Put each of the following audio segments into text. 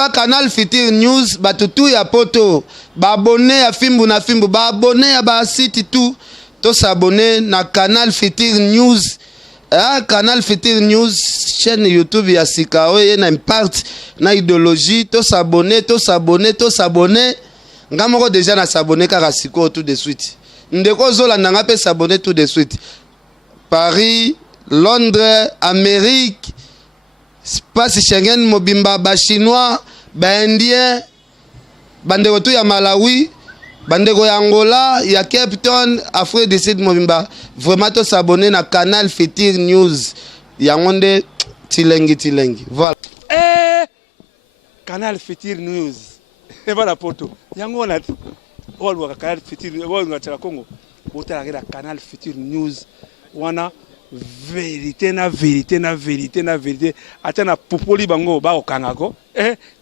cas, Canal Futur News, tout ya poto. Ba abonné à Fimbu na Fimbu, ba abonné à ba site tout. To s'abonner na Canal Futur News. Ah, Canal Futur News, chaîne YouTube ya Sikao, na impact na idéologie, to s'abonner. Ngamoko déjà na s'abonner car siko tout de suite. Ndeko zola nanga pe s'abonner tout de suite. Paris, Londres, Amérique, Space Schengen, Mobimba, ba chinois, ba indien, bandeko tout ya Malawi, bandeko ya Angola, ya Cape Town, Afrique du Sud Mobimba. Vraiment to s'abonner na Canal Futur News. Yangonde tilengi. Voilà. Canal Futur News. Et voilà poto. Yango na olwa Canal Futur olwa tshaka Congo. Botala la Canal Futur News. Wana vérité. Atana popoli bango ba okangako.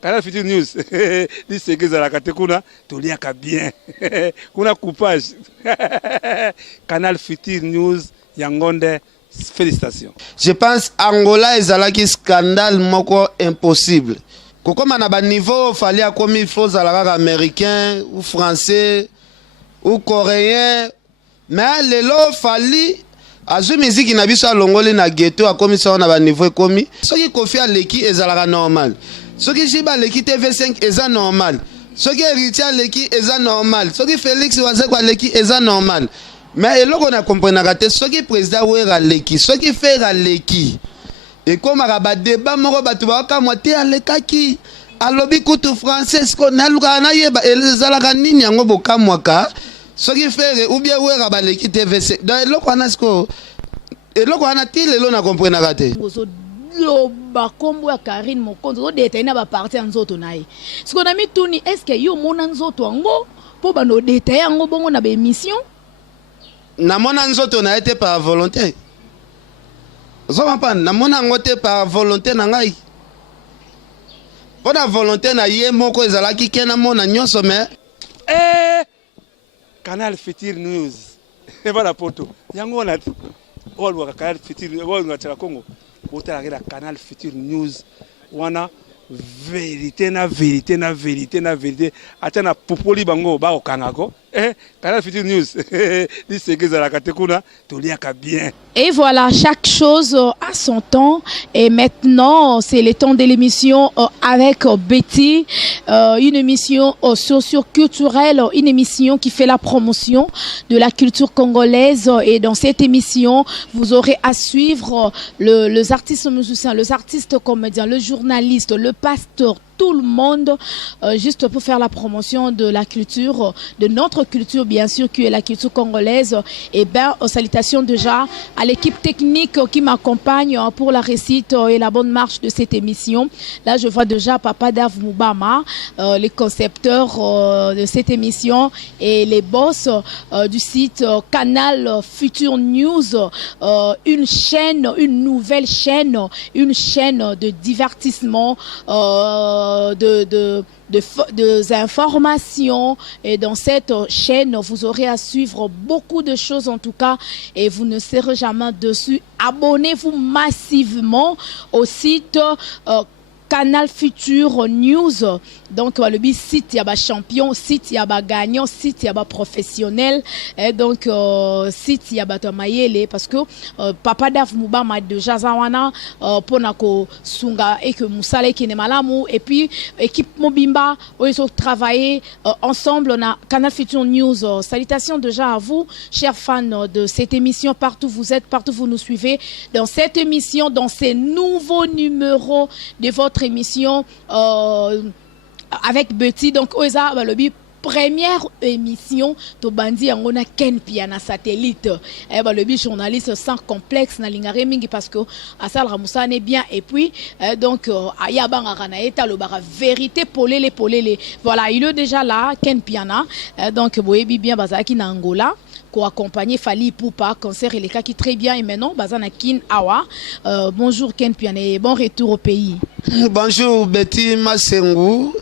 Canal Futur News. Di sekeza la katekuna toliaka bien. Kuna coupage. Canal Futur News Yangonde. Félicitations. Je pense Angola ezalaki scandale moko impossible. Comme on a un niveau, il fallait comme il faut américain ou français ou coréen. Mais le lot fallait à ce musique n'a pas longolé na ghetto à comme ça on a un niveau comme ce qui confie à l'équipe est normal. Ce qui jiba l'équipe TV5 est normal. Ce qui héritier à l'équipe est normal. Ce qui Félix Wazek à l'équipe est normal. Mais là on a compris na ce qui président ou à l'équipe, ce qui fait à l'équipe. Et comme un débat, moro batuba moitié à l'écaki. Alobi kutu français, qu'on a l'ugana yeba, et les alaganini yango boka mwaka. Ce qui fait, ou bien ouais rabaleki TVC. Dans l'okwanasko, et l'okwanati, le lona comprenne à rater. Lo bakombo ya Karine Mokonzo détaillé na ba parti nzoto naï. Ce qu'on a mis tourni, est-ce que yo mona nzoto ango pour ba no détailler ango bongo na ba émission? Na mona nzoto na été par volonté. Na mona ngote par volonté na ngai. Pour la volonté na yé moko ezalaki kena mona nyonso mais Canal Futur News. Et voilà poto. Yango na olwa Canal Futur olwa tshaka Congo. Botala la Canal Futur News. Wana vérité. Atana popoli bango ba okangako. Canal Futur News. Di sekeza la katekuna toliaka bien. Et voilà, chaque chose a son temps. Et maintenant, c'est le temps de l'émission avec Betty. Une émission socio-culturelle, une émission qui fait la promotion de la culture congolaise. Et dans cette émission, vous aurez à suivre les artistes musiciens, les artistes comédiens, le journaliste, le pasteur, tout le monde, juste pour faire la promotion de la culture, de notre culture bien sûr, qui est la culture congolaise. Et bien, salutations déjà à l'équipe technique qui m'accompagne pour la réussite et la bonne marche de cette émission. Là, je vois déjà Papa Dave Moubama, les concepteurs de cette émission et les boss du site Canal Futur News, une chaîne, une nouvelle chaîne, une chaîne de divertissement, des informations, et dans cette chaîne vous aurez à suivre beaucoup de choses en tout cas et vous ne serez jamais dessus. Abonnez-vous massivement au site Canal Futur News. Donc le site yaba champion, site yaba gagnant, site yaba professionnel, et donc site yaba tamayele parce que Papa Daf Mouba m'a déjà zawana pour nako sunga et que Moussale qui n'est malamu et puis équipe Mobimba où ils ont travaillé ensemble on a Canal Futur News. Salutations déjà à vous chers fans de cette émission partout où vous êtes, partout où vous nous suivez dans cette émission, dans ces nouveaux numéros de votre émission avec Betty. Donc oza balobi première émission to bandi ngona Ken Piana satellite balobi journaliste sans complexe na lingare mingi parce que asal ramusane bien et puis donc ayabanga kana eta lo bara vérité polele voilà il est déjà là Ken Piana donc boyebi bien bazaki na Angola ko accompagner Fali Poupa concert et les cas qui très bien et maintenant bazana kin awa bonjour Ken Piana et bon retour au pays. Bonjour Betty Masengu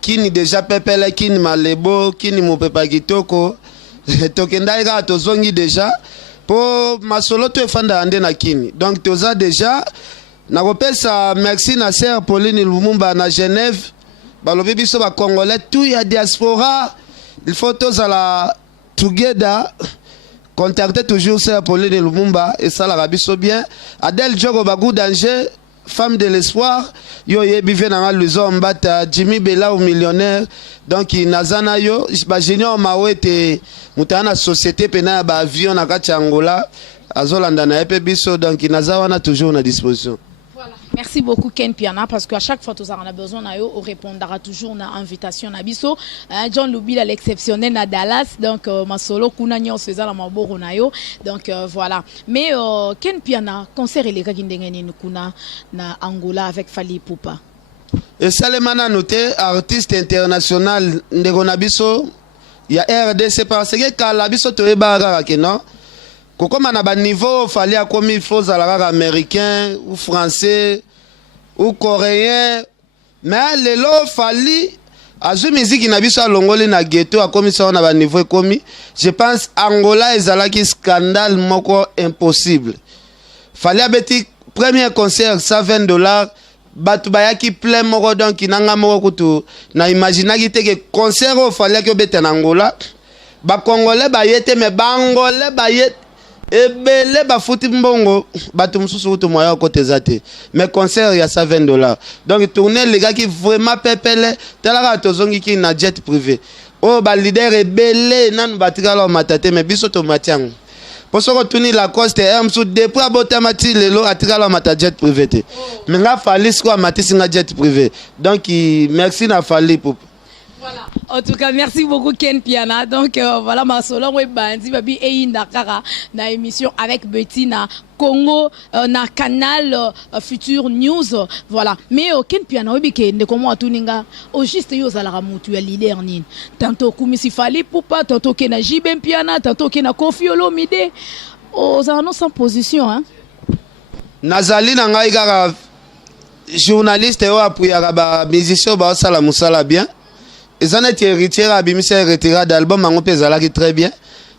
kini déjà pepele kini malebo kini mopepa kitoko tokenda ira tozongi déjà pour masolo to efanda ande na kini donc toza déjà nakopesa merci na sœur Pauline Lumumba na Genève balobi biso ba congolais tout ya diaspora il faut tozala together contacter toujours sœur Pauline Lumumba et ça la biso bien Adèle Diogo Bagou danger femme de l'espoir yo yebi vient na Luzo Mbata Jimmy Bella au millionnaire donc nazana yo ba junior mawete mutana société pena ba avion na kati Angola azolanda na epe biso donc nazawana toujours na disposition. Merci beaucoup Ken Piana parce qu'à chaque fois on a besoin on répondra toujours à invitation na biso. John Lubila l'exceptionnel à Dallas donc ma solo kuna nyo seza la maboro na yo donc voilà. Mais Ken Piana concert les gars kindengeni kuna na Angola avec Fally Ipupa. Et Salemana noté artiste international ndeko na biso ya RDC parce que kala biso toyeba kaka non. Kokoma na ba niveau fallait a commis faux à la américain ou français ou coréen mais les lo fallait a jouer musique na biso longoli na ghetto a commis ça na ba niveau commis je pense Angola ezalaki scandale moko impossible fallait beti premier concert $120 batu bayaki plein moko donc inanga moko kutu na imaginaki te que concert o fallait que beta na Angola ba congolais bayete mais ba angolais bayete ebele bafuti mbongo bato mususu kutu moya côté zate mais concert ya $120 donc tourner les gars qui vraiment pepele talaka tozongi ki na jet privé oh ba leader ebele nan batikala matate mais biso to matiang poso ko tuni la coste msu depuis abotamati lelo atikala mata jet privé te mais nga Fally ko matisi nga jet privé donc merci na Fally pour. Voilà. En tout cas, merci beaucoup Ken Piana. Donc voilà ma solo we bandi babi eyinda kaka na émission avec Betty na Congo na canal Futur News. Voilà. Mais Ken Piana we ke ndeko mo atuninga au juste yo zala mutu ya leader nini. Tantôt kumisi Fally Ipupa, tantôt ke na JB Piana, tantôt ke na Koffi Olomide. Aux annonces sans position hein. Nazali na ngai kaka journaliste yo apuyaka ba musicien ba sala musala bien. Ils ont été retirés à Bimisa retiré d'album en pezala qui très bien.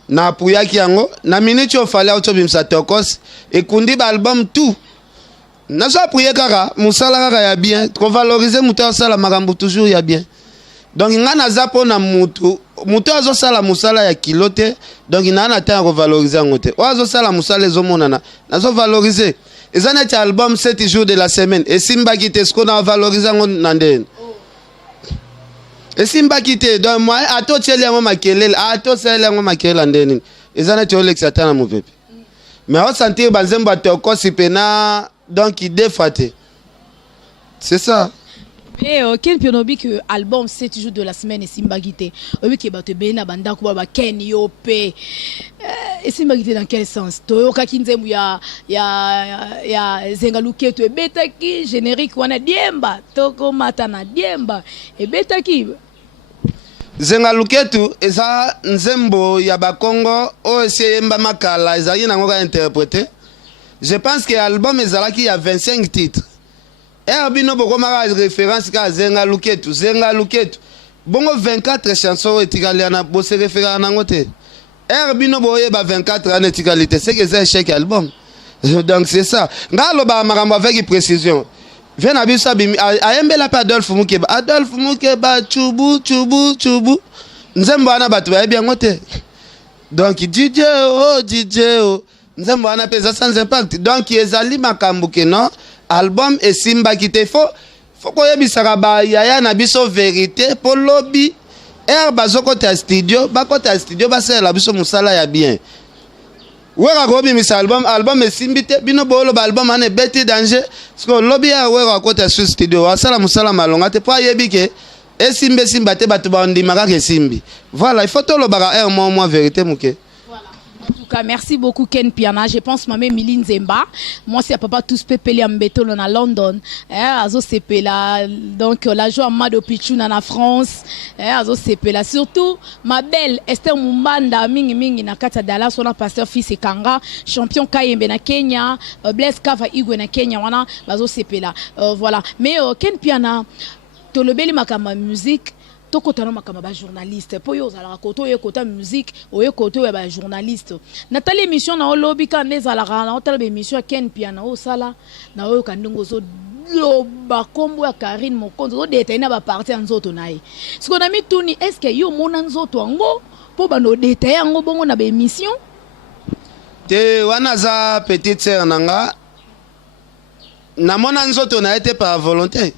Na puya ki yango na minute au fallait auto bimsa tokos et kundi ba album tout. Na so puya kaka musala kaka ya bien, trop valoriser muto sala makambo toujours ya bien. Donc ngana zapo na mutu azo sala musala ya kilote donc ina na temps revaloriser ngote. Ozo sala musala ezomonana. Na so valoriser. Ils ont été album 7 jours de la semaine et simba ki te sko na valoriser ngon nanden. Et simba kite donc moi ato tshele ngo makelele ato sele ngo makela ndeni ezana tshole exatana mupepe mais on sentir banzembo atoko sipena donc il défaté c'est ça. Et Ken Piana que album 7 jours de la semaine et simba kite obi ke bato bena banda ko ba Ken yope et simba kite dans quel sens toyoka kinzembu ya zengaluke to betaki générique wana diemba toko mata na diemba e betaki Zengaluketu eza nzembo ya bakongo o esiyemba makala ezali nango ka interpréter. Je pense que l'album ezalaki ya 25 titres. Bino boko maka référence ka Zengaluketu bongo 24 chansons etikali na bose référence nango te. Bino boye ba 24 ans etikalité c'est que c'est un chèque album. Donc c'est ça. Ngalo ba makambo avec précision. Viens à Bissau, Ayembela pa Adolphe Mukeba, Chubu. Nzembo ana batu ba bien ngote. Donc DJ Nzembo ana pesa sans impact. Donc ezali makambo ke non album et simba ki te faut ko yebisaka ba yaya na biso vérité pour lobby. Bazoko ta studio, ba sala biso musala ya bien. Wera gobi mis album et simbite bino bolo album ane beti danger parce que lobby ya wera kota sur studio asala musala malonga te pa yebike e simba te batu ba ndimaka ke simbi voilà il faut to lo baka moi vérité muke. En tout cas, merci beaucoup Ken Piana. Je pense maman Miline Zemba. Moi c'est papa tous pepeli ambeto na London. Azo sepela donc la joie Mado Pichou na France. Azo sepela surtout ma belle Esther Mumbanda mingi na kata Dallas on a pasteur fils et Kanga champion Kayembe na Kenya, Blaise Kava Igwe na Kenya wana bazo sepela. Voilà. Mais Ken Piana to lobeli makamba musique tokota na makama ba journaliste po yo zala koto ye kota musique o ye koto ya ba journaliste na tali émission na olobi kan les ala na tali émission Ken Piana o sala na o kandingo so lo ba kombo ya Karine Mokonzo so deta ina ba parti nzoto naye siko na mituni est-ce que yo mona nzoto ngo po ba no deta yango bongo na ba émission te wana za petite sœur nanga na mona nzoto na été par volonté.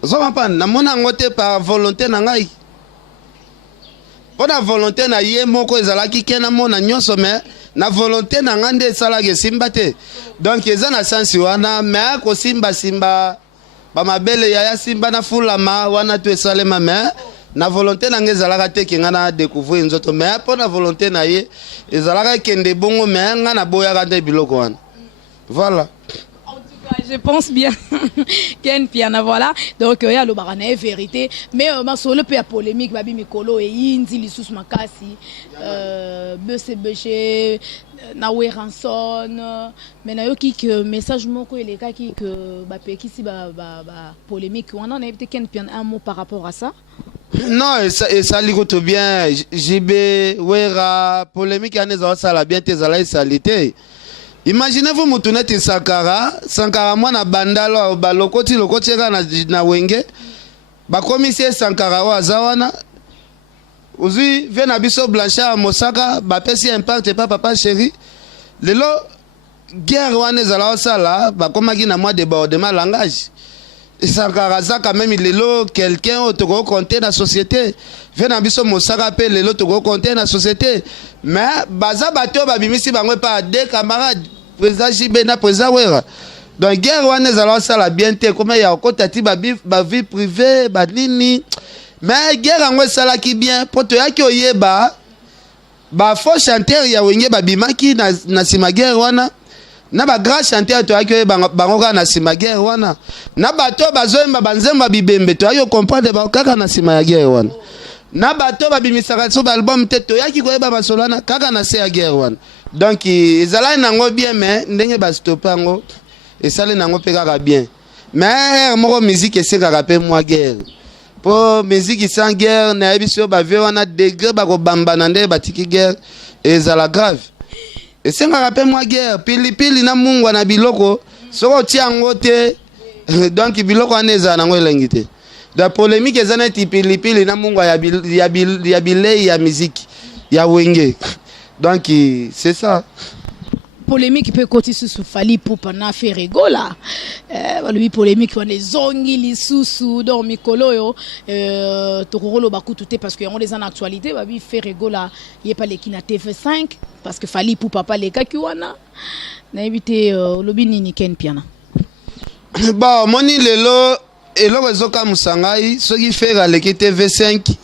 Na mona ngote par volonté na ngai. Pona volonté na ye moko ezalaki kena mona nyonso me na volonté na ngande salage simba te. Donc eza na sensi wana me ko simba ba mabele ya simba na fulama wana tu esalema me na volonté na ngai ezalaka te ke ngana découvrir nzoto me pona volonté na ye ezalaka kende bongo me ngana boyaka nde biloko wana. Voilà. Je pense bien. Ken Piana, voilà. Donc, il y a le barane vérité. Mais ma solo peut y polémique, babi mikolo et indi lissus makasi, BCBG, Nawe Ranson. Mais na yo qui que message moko et les gars qui que bapé qui si ba polémique. On en a évité Ken Piana un mot par rapport à ça. Non, et ça ligote bien. JB, Wera, polémique, il y a ça la bien tes alliés salité. Imaginez-vous Moutouneti Sankara mwana bandalo balokoti lokoti na wenge ba commissaire Sankara wa zawana uzui vena biso Blanchard Mosaka ba pesi impact papa chéri lelo guerre wana ezala osala ba komaki na moi débordement langage Sankara za quand même lelo quelqu'un autoko compter na société vena biso Mosaka pe lelo toko compter na société mais baza bato babimisi bango pa deux camarades président JB na président Wera donc guerre wana ezala sala bien te comme ya okotati ba vie privée ba nini mais guerre ngo sala ki bien poto yaki oyeba ba faux chanteur ya wenge babimaki na sima guerre wana na ba grand chanteur to yaki oyeba bango na sima guerre wana na bato bazoyemba banzemba bibembe to yaki comprendre ba kaka na sima ya guerre wana na bato babimisaka so ba album te to yaki koyeba basolana kaka na se ya guerre wana. Donc ezala nango bien mais ndenge ba stopper ngo esale nango pe kaka bien mais moko musique esekaka pe moi guerre po musique sans guerre na ebiso ba vie wana degré ba ko bamba na nde batiki guerre ezala grave esengaka pe moi guerre pilipili na mungwa na biloko soko tiango te donc biloko wana ezala nango elengi te da polémique ezana ti pilipili na mungwa ya bilei ya musique ya wenge. Donc c'est ça. Polémique peut continuer sur Fally Ipupa na fait rigola. Lui polémique on les zongi les sous dans mikolo yo tokolo bakututé parce que on les en actualité babi fait rigola il est pas les kina TV5 parce que Fally Ipupa pas les kakiwana na éviter lobi nini Ken Piana. Bon moni lelo eloko ezoka musangai soki faire les TV5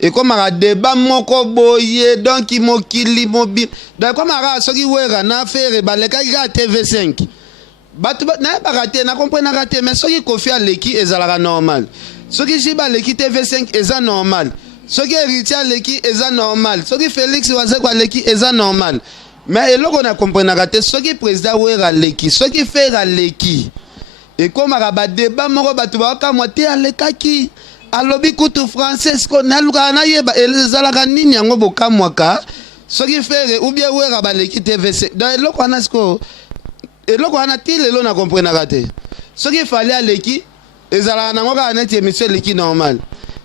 et comme un débat moko boye donc mokili mobile donc comme un soki wera na faire baleka ga TV5 batu na ba raté na comprendre raté mais soki kofi aleki ezalaka normal soki jiba leki TV5 eza normal soki Richard leki eza normal soki Félix Wazekwa leki eza normal mais eloko na comprendre raté soki président wera leki soki faire leki et comme un débat moko batu ba ka moitié alekaki alobi kutu français ko naluka na yeba elezalaka nini yango bokamwaka soki fere ou bien wera baleki TVC dans eloko wana sko eloko wana ti lelo na comprendre te soki fali aleki ezalaka nango kaka neti émission leki normal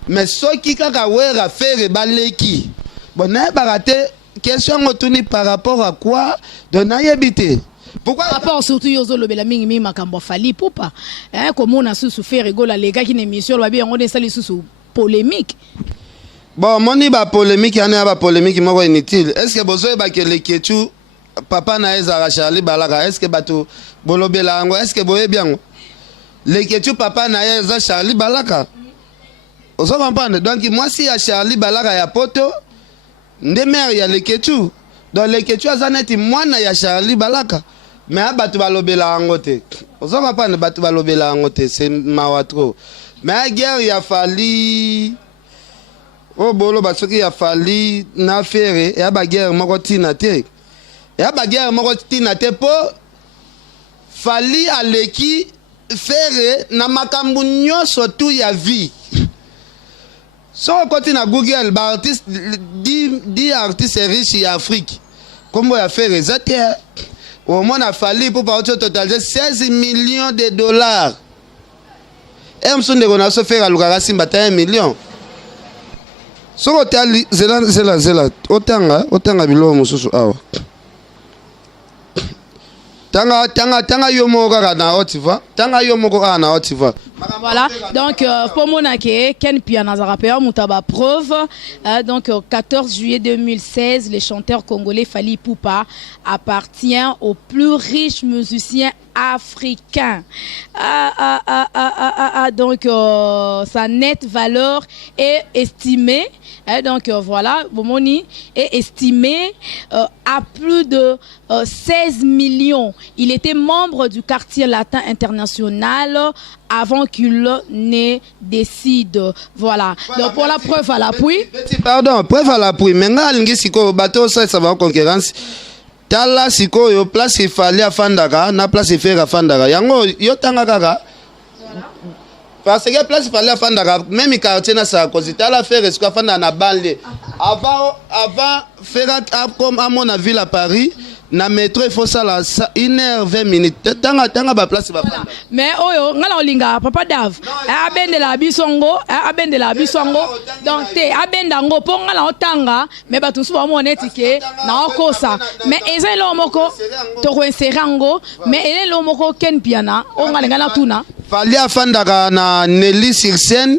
mais soki kaka wera fere baleki bon nayebaka te question ngotuni par rapport à quoi donc nayebi te. Pourquoi rapport surtout yozo lobela mingi makambo Fally Ipupa comment on a su faire rigola les gars qui n'émission ba bien on est sali sous polémique bon moni ba polémique yana ba polémique moko inutile est-ce que bozo ba ke le ketu papa na ezara Charlie Balaka est-ce que bato bolobela ngo est-ce que boye bien le ketu papa na ezara Charlie Balaka ozo comprendre donc moi si ya Charlie Balaka ya poto nde mère ya le ketu donc le ketu azaneti mwana ya Charlie Balaka mais batu balobela ngote ozo comprendre batu balobela ngote c'est mawa trop mais guerre ya Fally o bolo basoki ya Fally na fere ya ba guerre moko tina te ya ba guerre moko tina te po Fally aleki fere na makambu nyonso tu ya vie So côté na Google ba artiste 10 artistes riches en Afrique. Comment il a fait résultat? Au moins a fallu pour partir totaliser 16 millions de dollars. Et on s'en est se faire à l'Ugara Simba 1 million. So hôtel zela otanga bilo mususu awa. Tanga yomo kaka na otiva. Tanga yomo kaka na otiva. Voilà, donc pour Monake, Ken Piana Zarapéa Moutaba preuve. Donc 14 juillet 2016, le chanteur congolais Fally Ipupa appartient aux plus riches musiciens africains. Donc sa nette valeur est estimée. Donc voilà, Bomoni est estimé à plus de 16 millions. Il était membre du quartier latin international avant qu'il ne décide. Voilà. Donc pour la preuve à l'appui. Pardon, preuve à l'appui. Maintenant, siko bateau ça va en concurrence. Tala siko yo place il fallait à Fandaka, na place il fait à Fandaka. Yango yo tanga kaka. Parce que place il fallait à Fandaka, même il quartier na sa cause. Tala faire ce qu'on fait dans la banlieue. Avant faire comme à mon ville à Paris. Na métro il faut ça là 1h20 minutes tanga ba place ba prendre mais oyo ngala olinga papa Dave abende la bisongo donc te abenda ngo po ngala otanga mais ba tusu ba moneti ke na okosa mais eza lo moko to ko inserango mais ele lo moko Ken Piana o ngala ngala tuna fallait afandaka na Nelly sur scène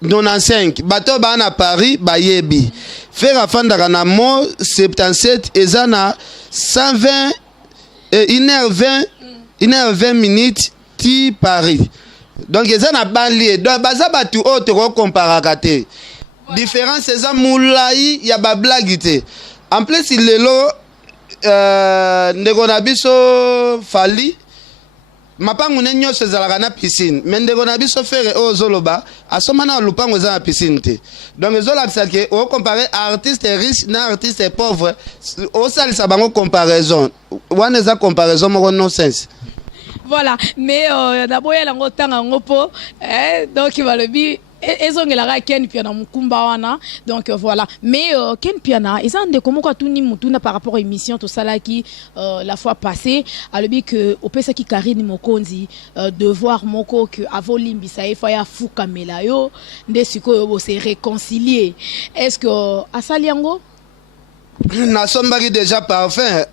95 bateau ba na Paris ba yebi faire afandaka na mo 77 ezana 120 et 1h20 minutes ti Paris. Donc ezana banlieue donc baza batu o te comparaka te. Différence eza moulayi ya ba blagité. En plus il lelo ndeko na biso Fally mapangu ne nyonso ezalaka na piscine mais ndeko na biso fere o zoloba asoma na lupango eza na piscine te donc ezolakisa ke o comparer artiste riche na artiste pauvre o salisa bango comparaison wana eza comparaison moko nonsense. Voilà, mais d'abord il y a un tanga ngopo donc il va le dire ezongelaka Ken Piana mukumba wana donc voilà mais Ken Piana ils ont des comment quoi tout ni mutuna par rapport à émission tout ça là qui la fois passée a le dit que au pesa qui Karine Mokonzi devoir moko que avolimbi ça il faut ya fuka melayo ndesiko bo se réconcilier est-ce que asaliango na sombaki déjà parfait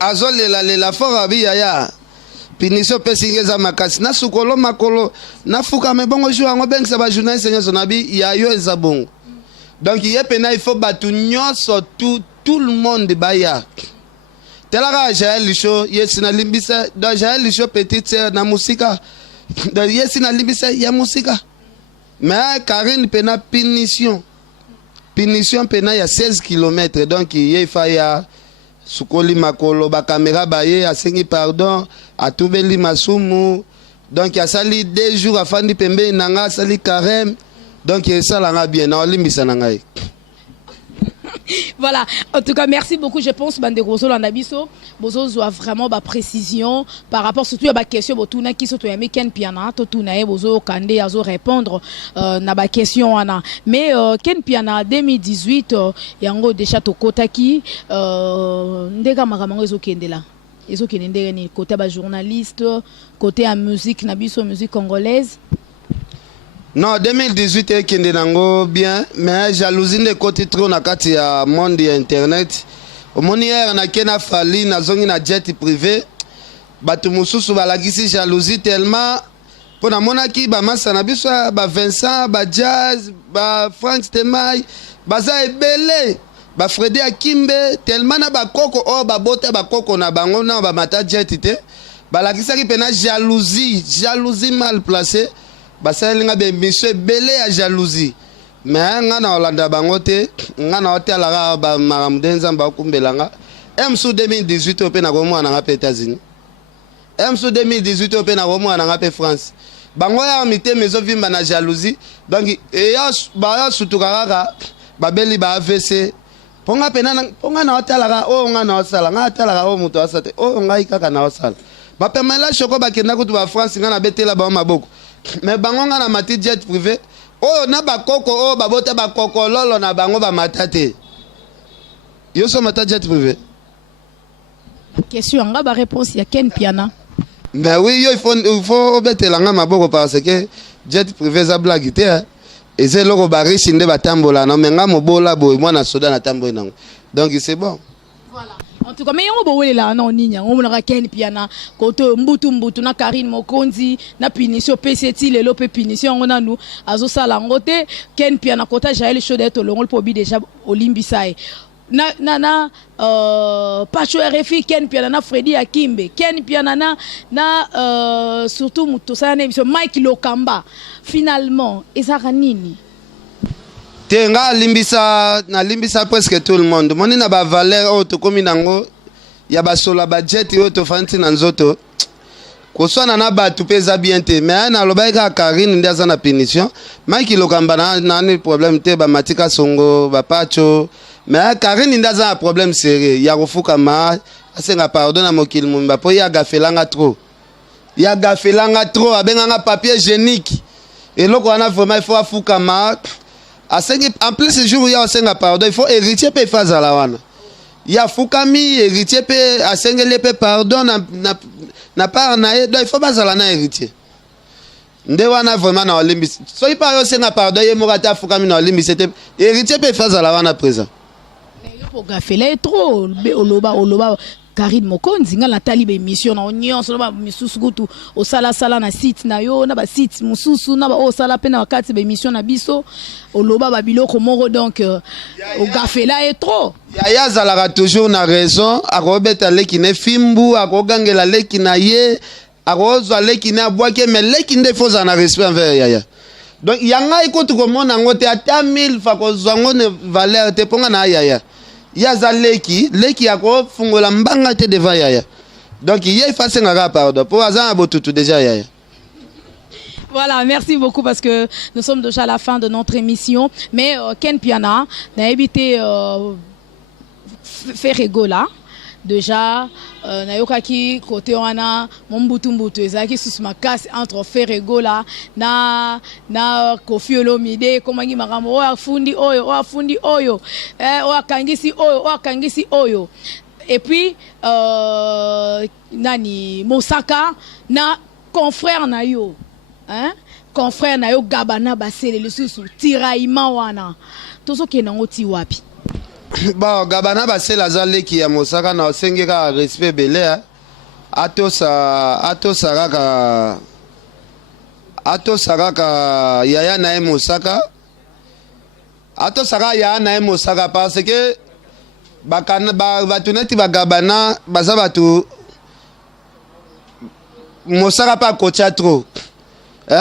azolela lela fort abi yaya Pinition pesingeza makasi na sukolo makolo na fuka me bongo jou ngo bengisa ba journaliste nyoso nabi ya yo ezabongo. Donc il il faut batu nyoso tout le monde baya. Telaka Jaël Licho yesina limbisa do Jaël Licho petite sœur na musika. Do yesina limbisa ya musika. Mais Karine pena punition. Punition pena ya 16 km donc il faut ya sukoli makolo ba caméra baye asengi pardon atubeli masumu donc ya sali 2 jours afandi pembe nanga sali carême donc ça langa bien na olimbisa nanga. Voilà, en tout cas merci beaucoup. Je pense bande grosso landabiso bozo doit vraiment ba précision par rapport surtout à ba question botuna qui surtout aimé Ken Piana to tuna e bozo kande azo répondre na ba question ana mais Ken Piana 2018 yango déjà to kotaki ndeka makamango ezokendela ezokendela ni côté ba journaliste côté en musique na biso musique congolaise. Non, 2018 est kendenango bien, mais jalousie de côté trop na kati ya monde internet. Au monière na kena Fally na zongi na jet privé. Batu mususu balagisi jalousie tellement pour na monaki ba masa na biso ba Vincent, ba Jazz, ba Frank Stemai, baza ebele, ba Freddy Akimbe tellement na ba koko o ba bota ba koko na bango na ba mata jet te. Balagisa ki pena jalousie mal placée. Basalinga be mission belé à jalousie mais ngana olanda bango te ngana otela ba maramdenza ba kumbelanga emsu 2018 ope na komo na ngape États-Unis emsu 2018 ope na komo na ngape France bango ya mité mezo vimba na jalousie donc ba sutukaka ba beli ba AVC ponga na otela o ngana osala ngana otela o muto asate o ngai kaka na osala ba pemela choko ba kenda kutu ba France ngana betela ba maboko mais bangonga na mati jet privé Oh na bakoko oh babota bakoko lolo na bango ba matate. Yo so mata jet privé. Question nga ba réponse ya Ken Piana. Ben oui, il faut mettre la main maboko parce que jet privé za blague té hein. Et c'est loko ba riche ndé ba tambola non mais nga mobola boy moi na soda na tambola nango. Donc c'est bon. Voilà. En tout cas, mais on va là non ninya, on va Ken Piana, koto mbutu na Karine Mokonzi, na punition PCT le lope punition on a nous azo sala ngote Ken Piana kota Jaël Chaudette longol pobi déjà Olimbisae. Na Pacho RFI Ken Piana na Freddy Akimbe Ken Piana na surtout mutosa na émission Mike Lokamba finalement ezaka nini Tenga limbisa presque tout le monde. Moni na ba valeur auto komi nango ya ba sola budget auto fanti na nzoto. Ko sona na ba tupeza bien te mais na lobaika Karine ndaza na punition. Mike Lokamba na ni problème te ba matika songo ba pacho mais Karine ndaza na problème sérieux. Ya kofuka ma asenga pardon na mokili mumba po ya gafelanga trop. Ya gafelanga trop abenga papier hygiénique. Et loko wana vraiment il faut afuka ma en plus ce jour il y a un pardon il faut héritier pe faza la wana ya fukami héritier pe asengele pe pardon na part na donc il faut bazala na héritier nde wana vraiment na olimbi so il pas senga pardon ye mokata fukami na olimbi c'était héritier pe faza la wana présent mais yo po gafela trop oloba Karine Mokonzi nga la talibe émission na onyon so ba misusu kutu o sala na site na yo na ba site mususu na ba o sala pe na wakati ba émission na biso oloba ba biloko moko donc o gafela est trop ya zalaka toujours na raison akobeta leki ne fimbu akogangela leki na ye akozwa leki na boake mais leki nde faut na respect envers yaya donc yanga ikotu ko mona ngote ata 1000 fa ko zwango ne valeur te ponga na yaya yaza leki yako fungola mbanga te devant yaya donc il faut senga pardon pour azan abotutu déjà yaya. Voilà, merci beaucoup parce que nous sommes déjà à la fin de notre émission mais Ken Piana n'a évité Ferrego là déjà nayokaki côté wana mbutu ezaki sous makasi entre Ferrego là na Koffi Olomide komangi makambo o afundi oyo o akangisi oyo et puis nani Mosaka na confrère na yo hein confrère na yo Gabana basele le sous tiraillement wana tozo kenango ti wapi. Bon, Gabana basé la zale qui a Mosaka na osengeka respect belé ato saraka yaya na Mosaka ato saraka yaya na Mosaka parce que bakana batuneti bagabana bazabatu Mosaka pas coacher trop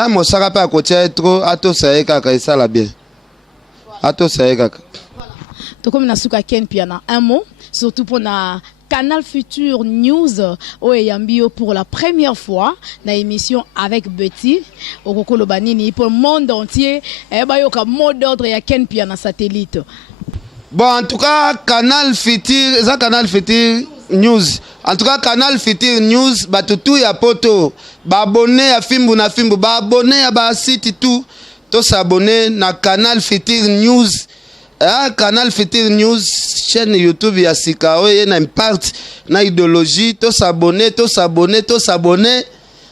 Mosaka pas coacher trop ato saraka ka ça bien ato saraka. Comme Nasuka Ken Piana, un mot, surtout pour na Canal Futur News, Oyambio pour la première fois, na émission avec Betty, Okokolo Banini, pour le monde entier, et bayoka mot d'ordre ya Ken Piana satellite. Bon, en tout cas, Canal Futur News. En tout cas, Canal Futur News, batutu ya poto, ba abonné à Fimbu na Fimbu, ba abonné à ba site tout, to s'abonner na Canal Futur News. Canal Futur News, chaîne YouTube ya Sikao et na impact na idéologie, to s'abonner.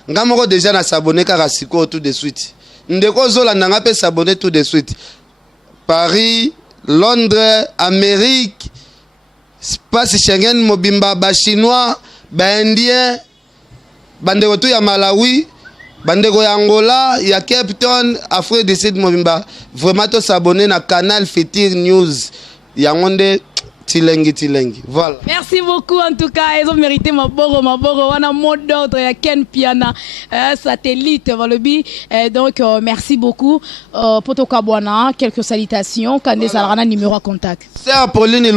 Ngamoko déjà na s'abonner car Siko tout de suite. Ndeko zola nanga pe s'abonner tout de suite. Paris, Londres, Amérique, space Schengen, mobimba ba chinois, ba indien, bandeko tu ya Malawi, bandeko ya Angola, ya Cape Town, Afrique du Sud mobimba. Vraiment to s'abonner na Canal Futur News. Yangonde tilengi. Voilà. Merci beaucoup en tout cas. Ils ont mérité ma boro. On a mot d'ordre à Ken Piana, satellite Valobi. Donc merci beaucoup. Poto Kabwana, quelques salutations. Kandé Salrana, numéro à contact. Sœur Pauline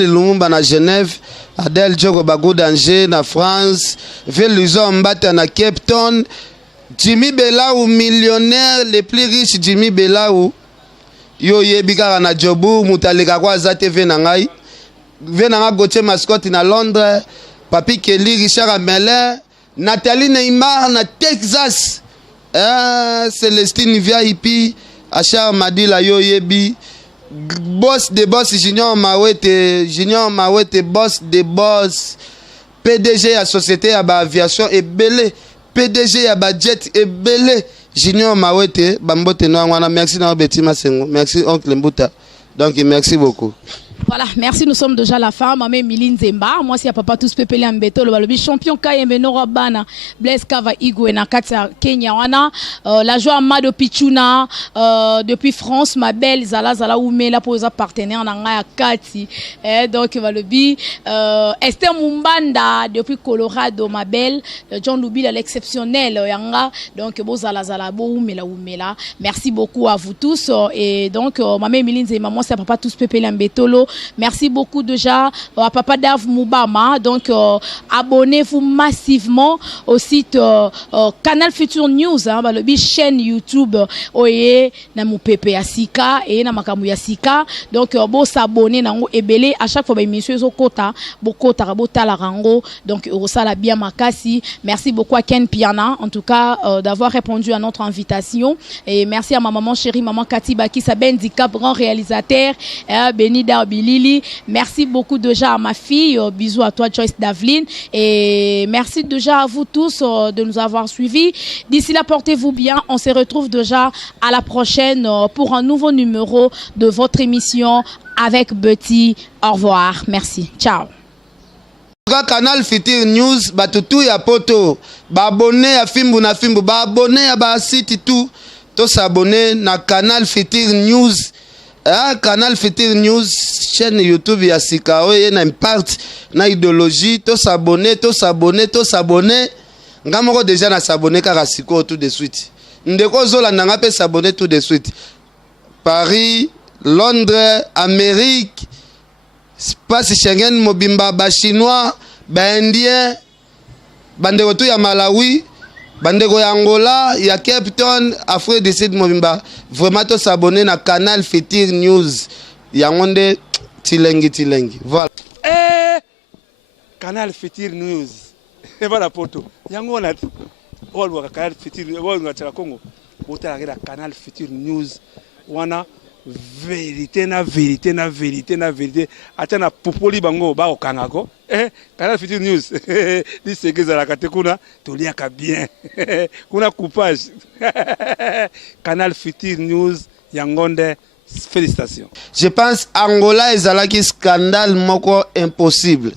Lumumba na Genève, Adèle Djogo Bagou d'Angers na France, Véluson Mbata na Cape Town, Jimmy Belaou, millionnaire le plus riche Jimmy Belaou. Yo yebika na jobu mutaleka kwa za TV na ngai. Venanga Gauthier Mascotte na Londres, Papi Kelly, Richard Amelin, Nathalie Neymar na Texas. Célestine VIP, Achar Madila yo yebi, boss de boss Junior Mawete, boss de boss, PDG à société à aviation et belé, PDG à jet et belé, Junior Mawete, Bambote Noana, merci dans Betty Masengo, merci Oncle Mbuta, donc merci beaucoup. Voilà, merci, nous sommes déjà à la fin. Maman Miline Zemba, moi c'est papa tous pepele ambeto, le champion Kayembe Norabana, Blaise Kava Igwe na Katia Kenya wana, la joie Amado Pichuna depuis France, ma belle Zala Oume la posa partenaire na ngaya Kati, donc Valobi Esther Mumbanda depuis Colorado, ma belle John Loubi l'exceptionnel yanga, donc bo Zala bo Oume la. Merci beaucoup à vous tous et donc maman Miline Zemba, moi c'est papa tous pepele ambetolo. Merci beaucoup déjà à Papa Dave Moubama. Donc, abonnez-vous massivement au site Canal Future News, le chaîne YouTube Oye na Moupepe Asika et na Makamu Yasika. Donc, bon s'abonner na ebele à chaque fois émission Zokota, Bokota Rabota Larango. Donc, Rosala bien Makasi. Merci beaucoup à Ken Piana en tout cas d'avoir répondu à notre invitation et merci à ma maman chérie, maman Katiba qui s'appelle handicap grand réalisateur, Benida Lili, merci beaucoup déjà à ma fille, bisous à toi Joyce Davline et merci déjà à vous tous de nous avoir suivis. D'ici là, portez-vous bien, on se retrouve déjà à la prochaine pour un nouveau numéro de votre émission avec Betty. Au revoir, merci, ciao. Canal Future News, batutu ya poto, ba abonné à Fimbu na Fimbu, ba abonné à ba site tout, to s'abonner na Canal Future News. Canal Future News, chaîne YouTube ya Sika, oye na impact na idéologie, to s'abonner. Ngamoko déjà na s'abonner car Siko tout de suite. Ndeko zola nanga pe s'abonner tout de suite. Paris, Londres, Amérique, passe Schengen, Mobimba, ba chinois, ba indien, bandeko tu ya Malawi. Bandeko ya Angola, ya Cape Town, Afrique du Sud Mobimba. Vraiment, to s'abonner na Canal Future News. Yangonde tilengi. Voilà. Canal Future News. Et voilà poto. Yango na on Canal Future News, on va Congo. Bota la Canal Future News. Wana vérité. Atana popoli bango ba okangako. Canal Future News. Dis ce que la katekuna toliaka bien. Kuna coupage. Canal Future News Yangonde, félicitations. Je pense Angola ezalaki scandale moko impossible.